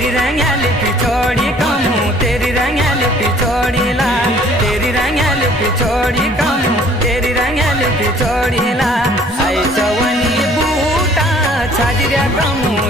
तेरी रंगल पिछोड़ी कमू तेरी रंगल पिछोड़ी ला तेरी रंगल पिछोड़ी कमू तेरी रंगल पिछोड़ी ला आई चवनी बूटा छाजिरा कमू